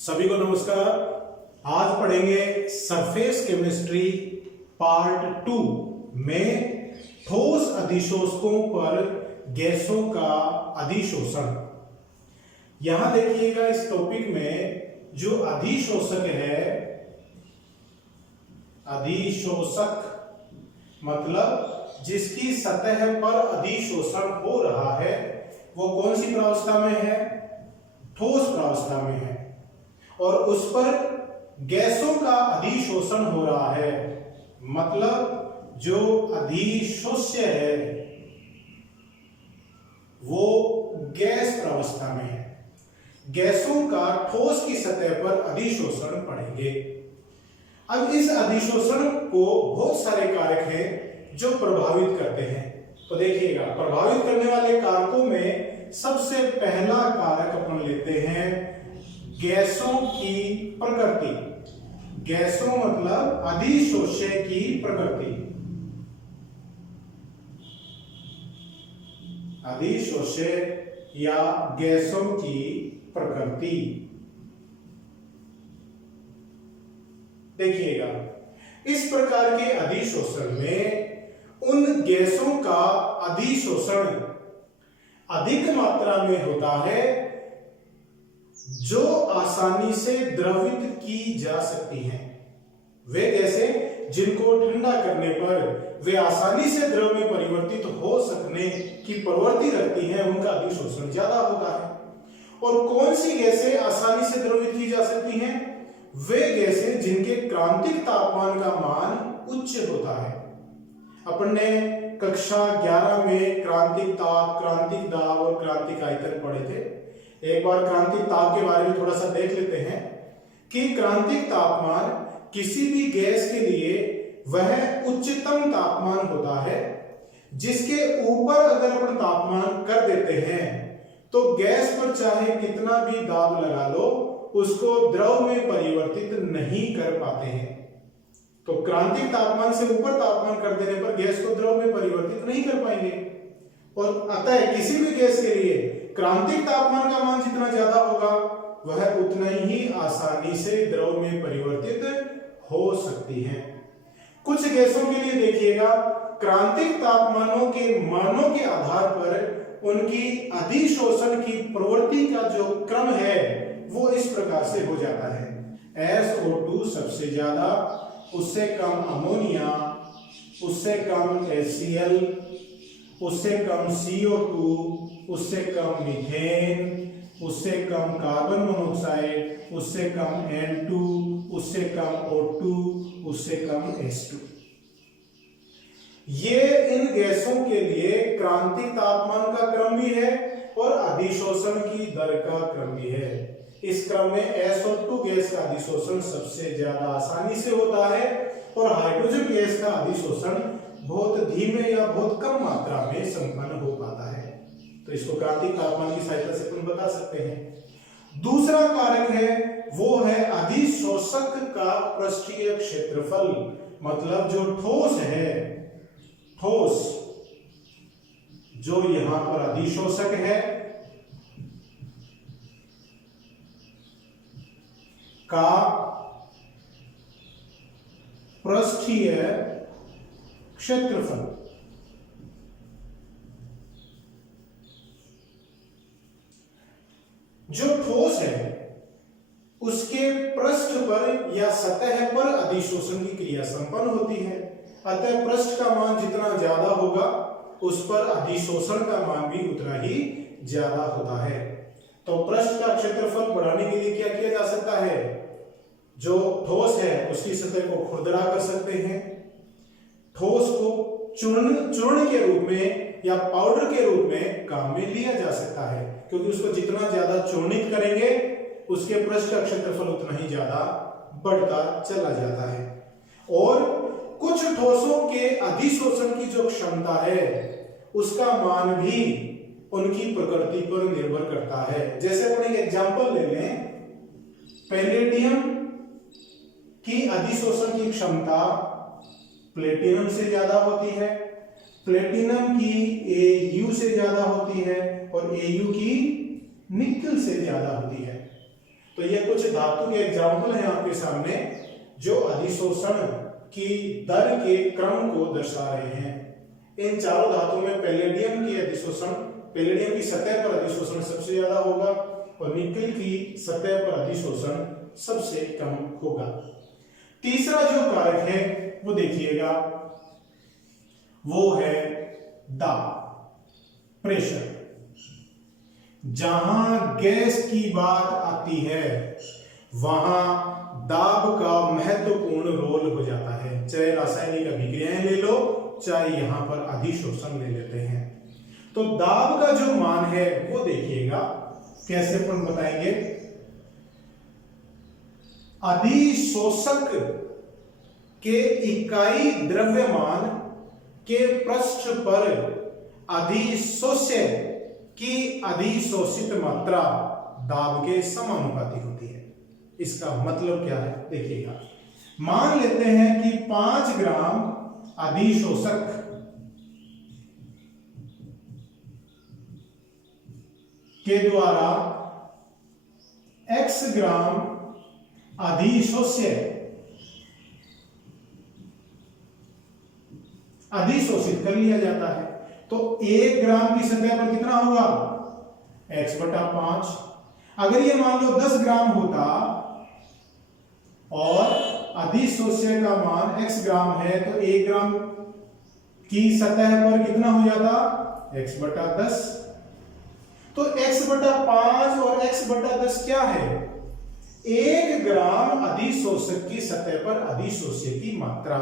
सभी को नमस्कार। आज पढ़ेंगे सरफेस केमिस्ट्री पार्ट 2 में ठोस अधिशोषकों पर गैसों का अधिशोषण। यहां देखिएगा इस टॉपिक में जो अधिशोषक है, अधिशोषक मतलब जिसकी सतह पर अधिशोषण हो रहा है वो कौन सी प्रावस्था में है? ठोस प्रावस्था में है और उस पर गैसों का अधिशोषण हो रहा है, मतलब जो अधिशोष्य है वो गैस प्रावस्था में है। गैसों का ठोस की सतह पर अधिशोषण पढ़ेंगे। अब इस अधिशोषण को बहुत सारे कारक हैं जो प्रभावित करते हैं। तो देखिएगा, प्रभावित करने वाले कारकों में सबसे पहला कारक अपन लेते हैं गैसों की प्रकृति। गैसों मतलब अधिशोष्य की प्रकृति। अधिशोष्य या गैसों की प्रकृति। देखिएगा, इस प्रकार के अधिशोषण में उन गैसों का अधिशोषण अधिक मात्रा में होता है जो आसानी से द्रवित की जा सकती हैं। वे गैसें जिनको ठंडा करने पर वे आसानी से द्रव में परिवर्तित हो सकने की प्रवृत्ति रखती हैं, उनका अधिशोषण ज्यादा होता है। और कौन सी गैसें आसानी से द्रवित की जा सकती हैं? वे गैसें जिनके क्रांतिक तापमान का मान उच्च होता है। अपन ने कक्षा 11 में क्रांतिक ताप, क्रांतिक दाब और क्रांतिक आयतन पढ़े थे। एक बार क्रांतिक ताप के बारे में थोड़ा सा देख लेते हैं कि क्रांतिक तापमान किसी भी गैस के लिए वह उच्चतम तापमान होता है जिसके ऊपर अगर अपन तापमान कर देते हैं तो गैस पर चाहे कितना भी दाब लगा लो उसको द्रव में परिवर्तित नहीं कर पाते हैं। तो क्रांतिक तापमान से ऊपर तापमान कर देने पर गैस को द्रव में परिवर्तित नहीं कर पाएंगे और अतः किसी भी गैस के लिए क्रांतिक तापमान का मान जितना ज्यादा होगा वह उतना ही आसानी से द्रव में परिवर्तित हो सकती है। कुछ गैसों के लिए देखिएगा, क्रांतिक तापमानों के मानों के आधार पर उनकी अधिशोषण की प्रवृत्ति का जो क्रम है वो इस प्रकार से हो जाता है। SO2 सबसे ज्यादा, उससे कम अमोनिया, उससे कम HCl, उससे कम CO2, उससे कम मीथेन, उससे कम कार्बन मोनोऑक्साइड, उससे कम N2, उससे कम O2, उससे कम H2। ये इन गैसों के लिए क्रांतिक तापमान का क्रम भी है और अधिशोषण की दर का क्रम भी है। इस क्रम में SO2 गैस का अधिशोषण सबसे ज्यादा आसानी से होता है और हाइड्रोजन गैस का अधिशोषण बहुत धीमे या बहुत कम मात्रा में संपन्न हो पाता है। तो इसको क्रांतिक तापमान की सहायता से अपन बता सकते हैं। दूसरा कारक है वो है अधिशोषक का पृष्ठीय क्षेत्रफल, मतलब जो ठोस है, ठोस जो यहां पर अधिशोषक है का पृष्ठीय क्षेत्रफल। जो ठोस है उसके पृष्ठ पर या सतह पर अधिशोषण की क्रिया संपन्न होती है, अतः पृष्ठ का मान जितना ज्यादा होगा उस पर अधिशोषण का मान भी उतना ही ज्यादा होता है। तो पृष्ठ का क्षेत्रफल बढ़ाने के लिए क्या किया जा सकता है? जो ठोस है उसकी सतह को खुरदरा कर सकते हैं, ठोस को चूर्ण के रूप में या पाउडर के रूप में काम में लिया जा सकता है, क्योंकि उसको जितना ज्यादा चूर्णित करेंगे उसके पृष्ठ का क्षेत्रफल उतना ही ज्यादा बढ़ता चला जाता है। और कुछ ठोसों के अधिशोषण की जो क्षमता है उसका मान भी उनकी प्रकृति पर निर्भर करता है। जैसे अपन एक एग्जांपल ले लें, पैलेडियम की अधिशोषण की क्षमता प्लेटिनम से ज्यादा होती है, प्लेटिनम की Au से ज्यादा होती है और Au की निकल से ज्यादा होती है। तो ये कुछ धातु के एग्जाम्पल हैं आपके सामने जो अधिशोषण की दर के क्रम को दर्शा रहे हैं। इन चारों धातुओं में पैलेडियम की अधिशोषण, पैलेडियम की सतह पर अधिशोषण सबसे ज्यादा होगा और निकल की सतह पर अधिशोषण सबसे कम होगा। तीसरा जो कारक है वो देखिएगा, वो है दाब, प्रेशर। जहां गैस की बात आती है वहां दाब का महत्वपूर्ण रोल हो जाता है। चाहे रासायनिक अभिक्रियाएं ले लो, चाहे यहां पर अधिशोषण ले लेते हैं। तो दाब का जो मान है वो देखिएगा, कैसे अपन बताएंगे। अधिशोषक के इकाई द्रव्यमान के पृष्ठ पर अधिशोष्य की अधिशोषित मात्रा दाब के समानुपाती होती है। इसका मतलब क्या है देखिएगा। मान लेते हैं कि 5 ग्राम अधिशोषक के द्वारा x ग्राम अधिशोषित कर लिया जाता है, तो 1 ग्राम की सतह पर कितना होगा, x/5। अगर ये मान लो 10 ग्राम होता और अधिशोष्य का मान x ग्राम है, तो 1 ग्राम की सतह पर कितना हो जाता, x/10। तो x/5 और x/10 क्या है, 1 ग्राम अधिशोषक की सतह पर अधिशोष्य की मात्रा,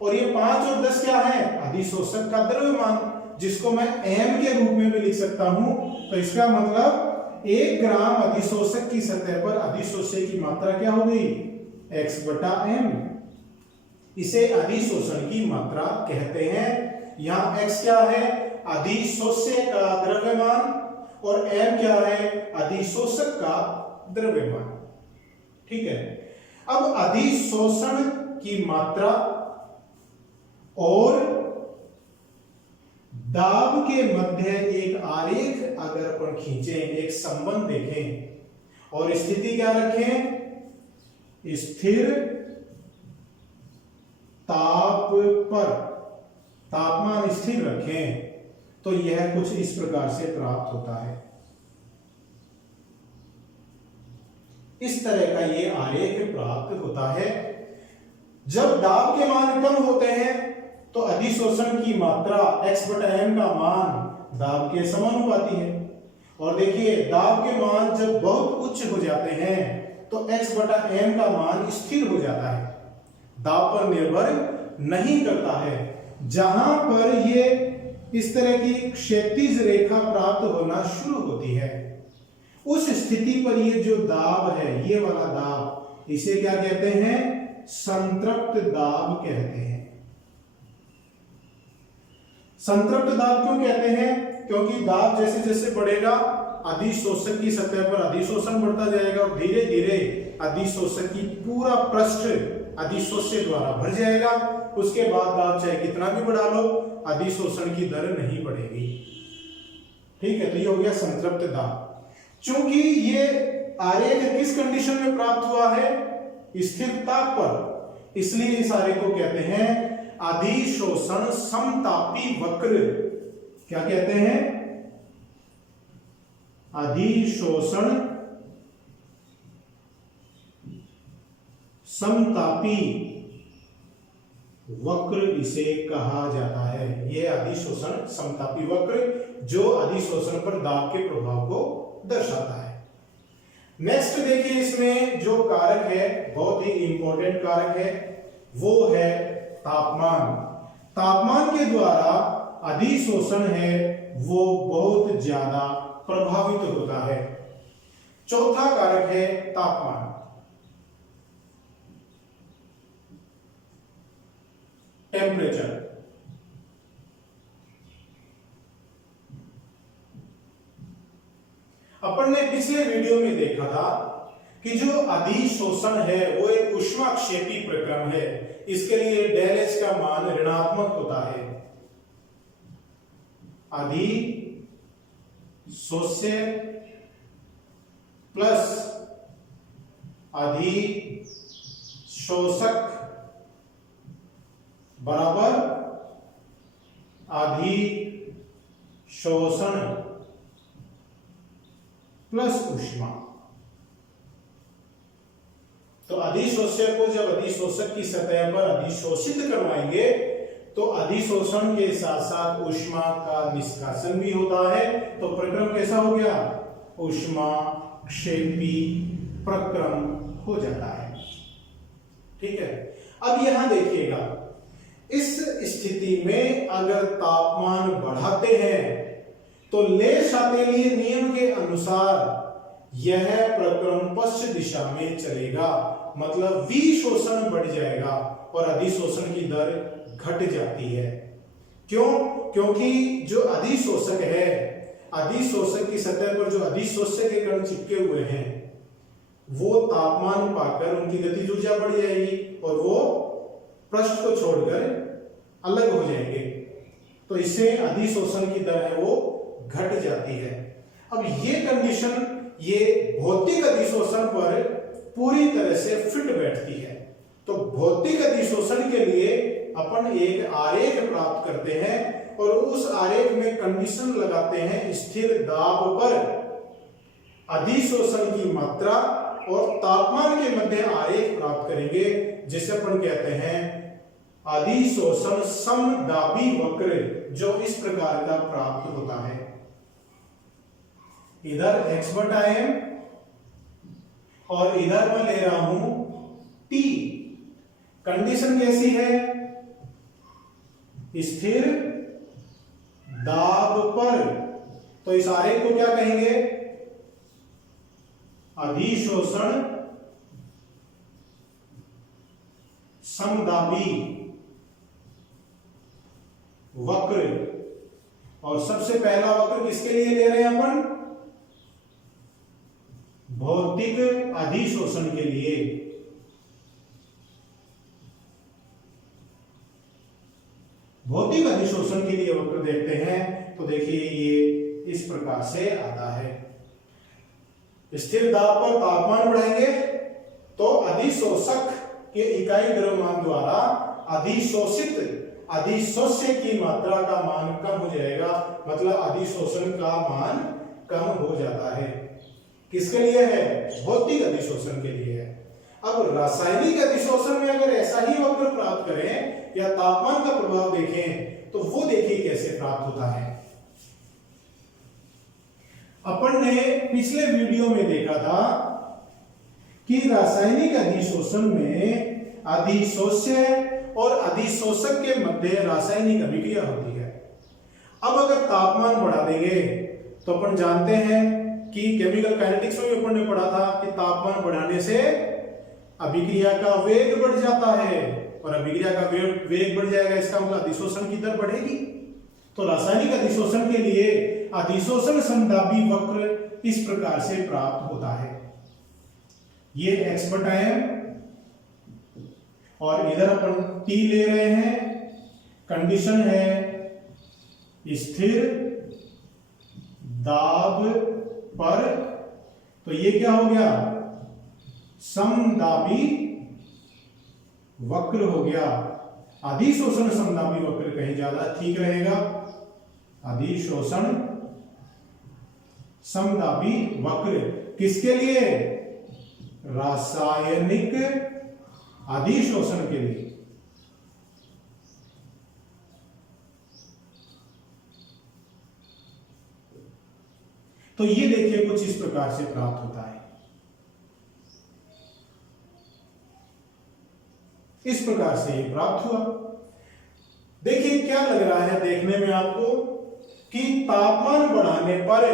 और ये 5 और 10 क्या है, अधिशोषक का द्रव्यमान, जिसको मैं m के रूप में भी लिख सकता हूं। तो इसका मतलब 1 ग्राम अधिशोषक की सतह पर अधिशोष्य की मात्रा क्या हो गई, x/m। इसे अधिशोषण की मात्रा कहते हैं। यहां x क्या है, अधिशोष्य का द्रव्यमान, और m क्या है, अधिशोषक का द्रव्यमान। ठीक है। अब अधिशोषण की मात्रा और दाब के मध्य एक आरेख अगर अपन खींचें, एक संबंध देखें और स्थिति क्या रखें, स्थिर ताप पर तापमान स्थिर रखें, तो यह कुछ इस प्रकार से प्राप्त होता है। इस तरह का ये आरेख प्राप्त होता है। जब दाब के मान कम होते हैं तो अधिशोषण की मात्रा x/m का मान दाब के समानुपाती है। और देखिए दाब के मान जब बहुत उच्च हो जाते हैं तो x/m का मान स्थिर हो जाता है, दाब पर निर्भर नहीं करता है। जहां पर ये इस तरह की क्षैतिज रेखा प्राप्त होना शुरू होती है, उस स्थिति पर ये जो दाब है, ये वाला दाब, इसे क्या कहते हैं, संतृप्त दाब कहते हैं। संतृप्त दाब क्यों कहते हैं, क्योंकि दाब जैसे जैसे बढ़ेगा अधिशोषक की सतह पर अधिशोषण बढ़ता जाएगा और धीरे धीरे अधिशोषक की पूरा पृष्ठ अधिशोष्य द्वारा भर जाएगा। उसके बाद दाब चाहे कितना भी बढ़ा लो, अधिशोषण की दर नहीं बढ़ेगी। ठीक है, तो ये हो गया संतृप्त दाब। चूंकि ये आरेख किस कंडीशन में प्राप्त हुआ है, स्थिर ताप पर, इसलिए इस आरेख को कहते हैं अधिशोषण समतापी वक्र। क्या कहते हैं, अधिशोषण समतापी वक्र इसे कहा जाता है। यह अधिशोषण समतापी वक्र जो अधिशोषण पर दाब के प्रभाव को दर्शाता है। नेक्स्ट देखिए, इसमें जो कारक है बहुत ही इंपॉर्टेंट कारक है, वो है तापमान। तापमान के द्वारा अधिशोषण है वो बहुत ज्यादा प्रभावित होता है। चौथा कारक है तापमान। टेम्परेचर। अपन ने पिछले वीडियो में देखा था कि जो अधिशोषण है वो एक ऊष्माक्षेपी प्रक्रम है। इसके लिए डेल एच का मान ऋणात्मक होता है। अधिशोष्य प्लस अधिशोषक बराबर अधिशोषण प्लस ऊष्मा। तो अधिशोष्य को जब अधिशोषक की सतह पर अधिशोषित करवाएंगे तो अधिशोषण के साथ साथ ऊष्मा का निष्कासन भी होता है। तो प्रक्रम कैसा हो गया? ऊष्मा क्षेपी प्रक्रम हो जाता है। ठीक है, अब यहां देखिएगा, इस स्थिति में अगर तापमान बढ़ाते हैं तो ले-शातेलीय नियम के अनुसार यह प्रक्रम पश्च दिशा में चलेगा, मतलब विशोषण बढ़ जाएगा और अधिशोषण की दर घट जाती है। क्यों? क्योंकि जो अधिशोषक है, अधिशोषक की सतह पर जो अधिशोष्य के कण चिपके हुए हैं वो तापमान पाकर उनकी गतिज ऊर्जा बढ़ जाएगी और वो पृष्ठ को छोड़कर अलग हो जाएंगे। तो इससे अधिशोषण की दर है वो घट जाती है। अब ये कंडीशन ये भौतिक अधिशोषण पर पूरी तरह से फिट बैठती है। तो भौतिक अधिशोषण के लिए अपन एक आरेख प्राप्त करते हैं और उस आरेख में कंडीशन लगाते हैं, स्थिर दाब पर अधिशोषण की मात्रा और तापमान के मध्य आरेख प्राप्त करेंगे, जिसे अपन कहते हैं अधिशोषण समदाबी वक्र, जो इस प्रकार का प्राप्त होता है। इधर x/m और इधर मैं ले रहा हूं T। कंडीशन कैसी है? स्थिर दाब पर। तो इस आरेख को क्या कहेंगे? अधिशोषण समदाबी वक्र। और सबसे पहला वक्र किसके लिए ले रहे हैं अपन? भौतिक अधिशोषण के लिए। भौतिक अधिशोषण के लिए वक्र देखते हैं तो देखिए ये इस प्रकार से आता है। स्थिर दाब पर तापमान बढ़ाएंगे तो अधिशोषक के इकाई द्रव्यमान द्वारा अधिशोषित अधिशोष्य की मात्रा का मान कम हो जाएगा, मतलब अधिशोषण का मान कम हो जाता है। किसके लिए है? भौतिक अधिशोषण के लिए है। अब रासायनिक अधिशोषण में अगर ऐसा ही वक्र प्राप्त करें या तापमान का प्रभाव देखें तो वो देखिए कैसे प्राप्त होता है। अपन ने पिछले वीडियो में देखा था कि रासायनिक अधिशोषण में अधिशोष्य और अधिशोषक के मध्य रासायनिक अभिक्रिया होती है। अब अगर तापमान बढ़ा देंगे तो अपन जानते हैं कि केमिकल काइनेटिक्स में अपन ने पढ़ा था कि तापमान बढ़ाने से अभिक्रिया का वेग बढ़ जाता है और अभिक्रिया का वेग बढ़ जाएगा, इसका मतलब अधिशोषण की दर बढ़ेगी। तो रासायनिक अधिशोषण के लिए अधिशोषण समदाबी वक्र इस प्रकार से प्राप्त होता है। ये x/m और इधर अपन T ले रहे हैं। कंडीशन है स्थिर दाब पर। तो ये क्या हो गया? समदाबी वक्र हो गया। अधिशोषण समदाबी वक्र कहीं ज्यादा ठीक रहेगा। अधिशोषण समदाबी वक्र किसके लिए? रासायनिक अधिशोषण के लिए। तो ये देखिए कुछ इस प्रकार से प्राप्त होता है। इस प्रकार से ये प्राप्त हुआ। देखिए क्या लग रहा है देखने में आपको कि तापमान बढ़ाने पर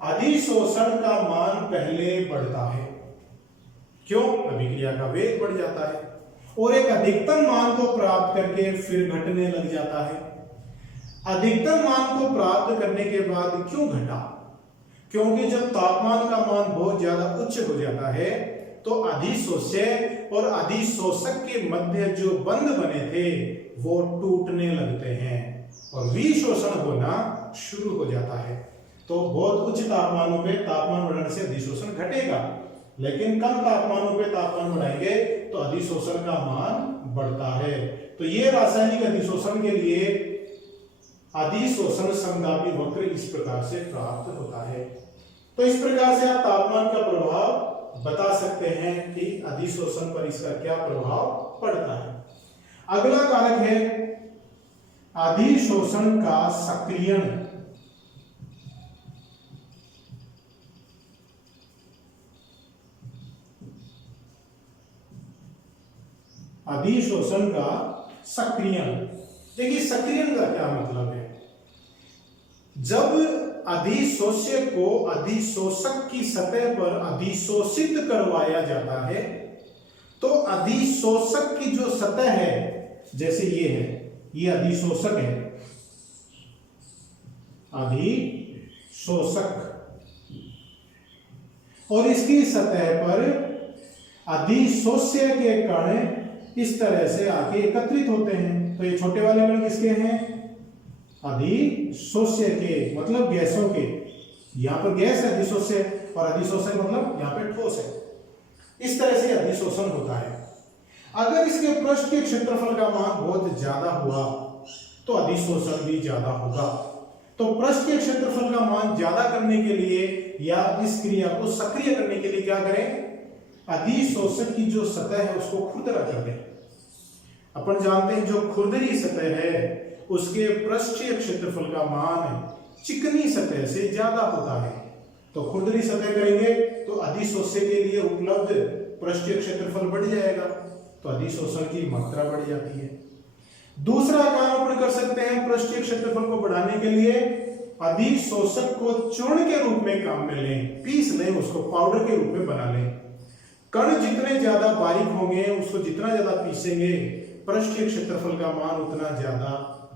अधिशोषण का मान पहले बढ़ता है। क्यों? अभिक्रिया का वेग बढ़ जाता है और एक अधिकतम मान को प्राप्त करके फिर घटने लग जाता है। अधिकतम मान को प्राप्त करने के बाद क्यों घटा? क्योंकि जब तापमान का मान बहुत ज्यादा उच्च हो जाता है तो अधिशोष्य और अधिशोषक के मध्य जो बंध बने थे वो टूटने लगते हैं और विशोषण होना शुरू हो जाता है। तो बहुत उच्च तापमानों पे तापमान बढ़ने से अधिशोषण घटेगा। लेकिन कम तापमानों पे तापमान बढ़ाएंगे तो अधिशोषण का मान बढ़ता है। तो ये रासायनिक अधिशोषण के लिए अधिशोषण समदाबी वक्र इस प्रकार से प्राप्त होता है। तो इस प्रकार से आप तापमान का प्रभाव बता सकते हैं कि अधिशोषण पर इसका क्या प्रभाव पड़ता है। अगला कारक है अधिशोषण का सक्रियण। अधिशोषण का सक्रियण। देखिए सक्रियण का क्या मतलब है। जब अधिशोष्य को अधिशोषक की सतह पर अधिशोषित करवाया जाता है तो अधिशोषक की जो सतह है, जैसे ये है, ये अधिशोषक है, अधिशोषक, और इसकी सतह पर अधिशोष्य के कण इस तरह से आके एकत्रित होते हैं। तो ये छोटे वाले कण किसके हैं? अधिशोष्य के, मतलब गैसों के। यहां पर गैस है अधिशोष्य, और अधिशोषक मतलब यहां पे ठोस है। इस तरह से अधिशोषण होता है। अगर इसके पृष्ठ के क्षेत्रफल का मान बहुत ज्यादा हुआ तो अधिशोषण भी ज्यादा होगा। तो पृष्ठ के क्षेत्रफल का मान ज्यादा करने के लिए या इस क्रिया को सक्रिय करने के लिए क्या करें? अधिशोषक की जो सतह है उसको खुरदरा कर दें। अपन जानते हैं जो खुरदरी सतह है उसके पृष्ठीय क्षेत्रफल का मान चिकनी सतह से ज्यादा होता है। तो खुरदरी सतह करेंगे तो अधिशोष्य के लिए उपलब्ध पृष्ठीय क्षेत्रफल बढ़ जाएगा, तो अधिशोषण की मात्रा बढ़ जाती है। दूसरा काम अपन कर सकते हैं पृष्ठीय क्षेत्रफल को बढ़ाने के लिए, अधिशोषक को चूर्ण के रूप में काम में लें, पीस लें, उसको पाउडर के रूप में बना लें। कण जितने ज्यादा बारीक होंगे, उसको जितना ज्यादा पीसेंगे, पृष्ठीय क्षेत्रफल का मान उतना ज्यादा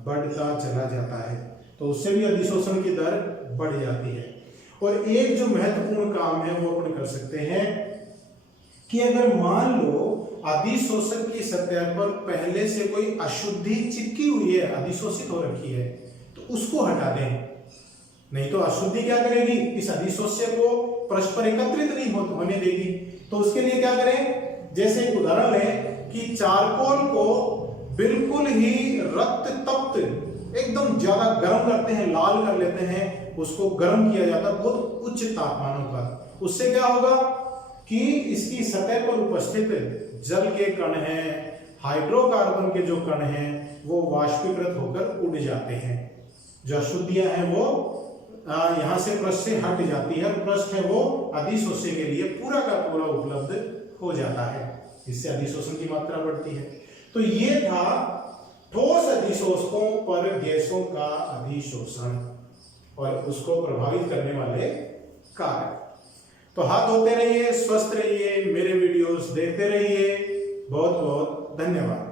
बढ़ता चला जाता है। तो उससे भी अधिशोषण की दर बढ़ जाती है। और एक जो महत्वपूर्ण काम है वो अपन कर सकते हैं कि अगर मान लो अधिशोषक की सतह पर पहले से कोई अशुद्धि चिपकी हुई है, अधिशोषित हो रखी है, तो उसको हटा दें। नहीं तो अशुद्धि क्या करेगी? इस अधिशोष्य को पृष्ठ पर एकत्रित नहीं होने देगी। तो उसके लिए क्या करें? जैसे एक उदाहरण लें कि चारकोल को बिल्कुल ही रक्त तप्त एकदम ज्यादा गर्म करते हैं, लाल कर लेते हैं, उसको गर्म किया जाता है बहुत उच्च तापमानों पर। उससे क्या होगा कि इसकी सतह पर उपस्थित जल के कण हैं, हाइड्रोकार्बन के जो कण हैं, वो वाष्पीकृत होकर उड़ जाते हैं। जो अशुद्धियां हैं वो यहां से पृष्ठ से हट जाती है, और पृष्ठ है वो अधिशोष्य के लिए पूरा का पूरा उपलब्ध हो जाता है। इससे अधिशोषण की मात्रा बढ़ती है। तो ये था ठोस अधिशोषकों पर गैसों का अधिशोषण और उसको प्रभावित करने वाले कारक। तो हाथ धोते रहिए, स्वस्थ रहिए, मेरे वीडियोस देखते रहिए। बहुत बहुत धन्यवाद।